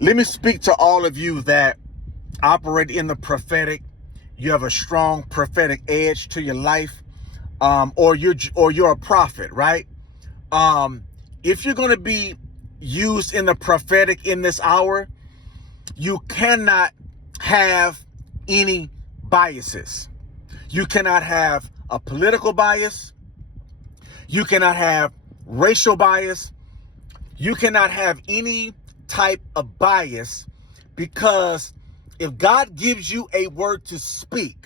Let me speak to all of you that operate in the prophetic. You have a strong prophetic edge to your life, or you're a prophet, right? If you're going to be used in the prophetic in this hour, you cannot have any biases. You cannot have a political bias. You cannot have racial bias. You cannot have any type of bias, because if God gives you a word to speak,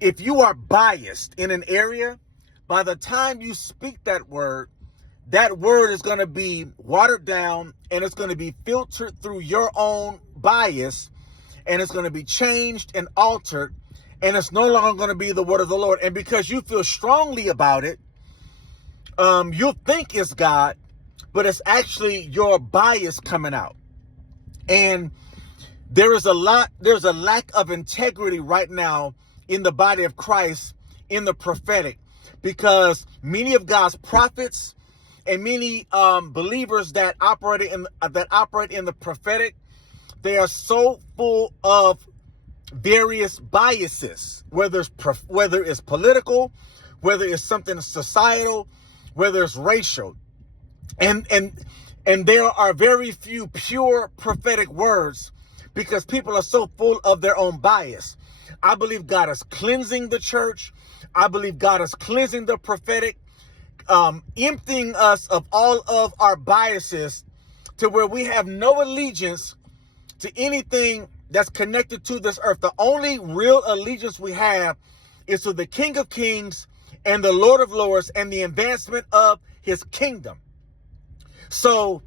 if you are biased in an area, by the time you speak that word is going to be watered down, and it's going to be filtered through your own bias, and it's going to be changed and altered, and it's no longer going to be the word of the Lord. And because you feel strongly about it, you'll think it's God, but it's actually your bias coming out. And there's a lack of integrity right now in the body of Christ, in the prophetic, because many of God's prophets and many believers that operate in the prophetic, they are so full of various biases, whether it's political, whether it's something societal, whether it's racial, and there are very few pure prophetic words, because people are so full of their own bias. I believe God is cleansing the church. I believe God is cleansing the prophetic, emptying us of all of our biases, to where we have no allegiance to anything that's connected to this earth. The only real allegiance we have is to the King of Kings and the Lord of Lords, and the advancement of his kingdom. So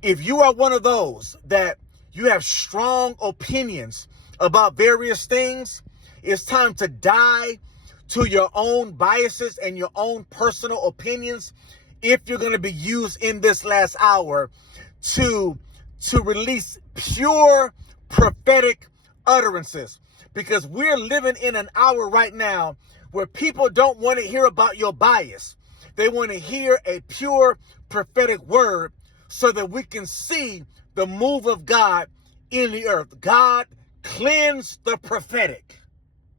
if you are one of those that you have strong opinions about various things, it's time to die to your own biases and your own personal opinions, if you're going to be used in this last hour to release pure prophetic utterances. Because we're living in an hour right now where people don't want to hear about your bias. They want to hear a pure prophetic word, so that we can see the move of God in the earth. God, cleanse the prophetic.